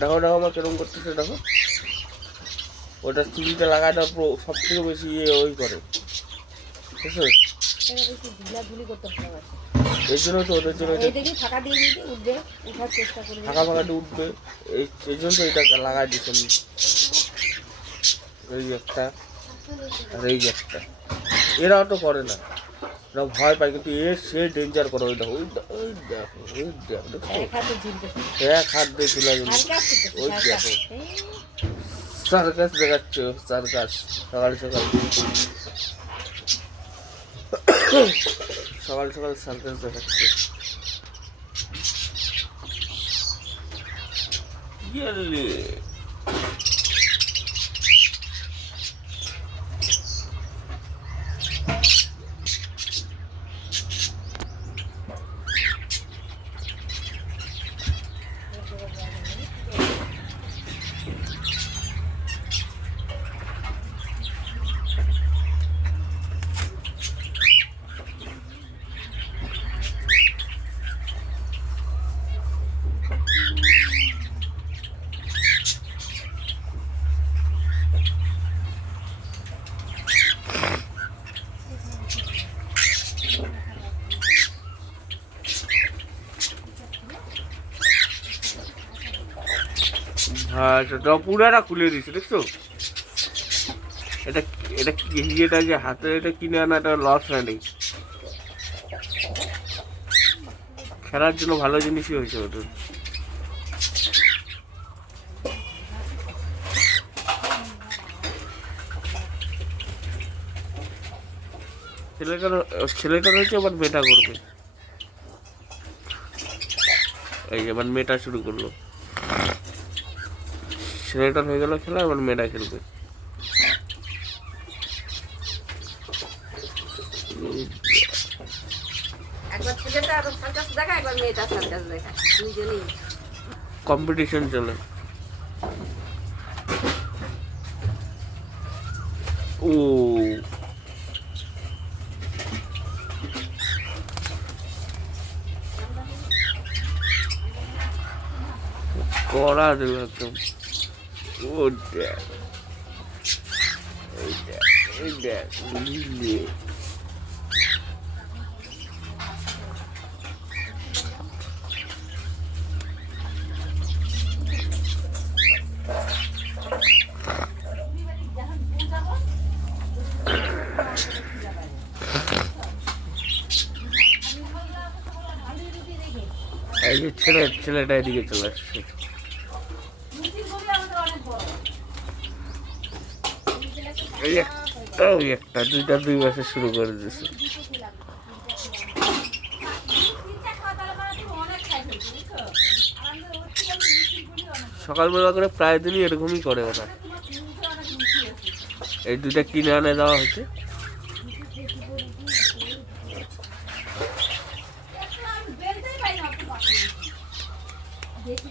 দেখো দেখো আমার কীরকম করতেছে, দেখো। ওটা চুরিটা লাগাটা সব থেকে বেশি ইয়ে ওই করে। বুঝছ? এর জন্য তো ওদের জন্য ফাঁকা ফাঁকাটি উঠবে। এই জন্য তো এটা লাগাই দিচ্ছে আমি। এই একটা, আর এই একটা। এরাও তো করে না। এরা ভয় পায় কিন্তু এ সে ডেঞ্জার করে ওই দেখো ওই দেখো ওই দেখো। এক হাতে দিয়ে তুলে গেল ওই দেখো। সার্কাস দেখাচ্ছে সার্কাস। সকাল সকাল। সকাল সকাল সার্কাস দেখাচ্ছে। ইয়ালে হ্যাঁ পুরাটা খুলে দিছে দেখছ? এটা এটা এটা যে হাতে এটা কিনে আনা, এটা লস হয়নি খেলার জন্য ভালো জিনিসই হয়েছে ওদের। ছেলেটার ছেলেটা হয়েছে, আবার মেয়েটা করবে। এই এবার মেয়েটা শুরু করল। ছেলেটার হয়ে গেল খেলা এবার মেয়েটা খেলবে। কম্পিটিশন চলে। ও। করা দিল একদম। ও দেখ এই দেখ এই দেখ বুঝলি এই যে ছেলে ছেলেটা এদিকে চলে আসছে। এই একটা ওই একটা দুইটা, দুই মাসে শুরু করে দিছে। সকালবেলা করে প্রায় দিনই এরকমই করে ওরা। এই দুইটা কিনে আনে দেওয়া হয়েছে। দেখি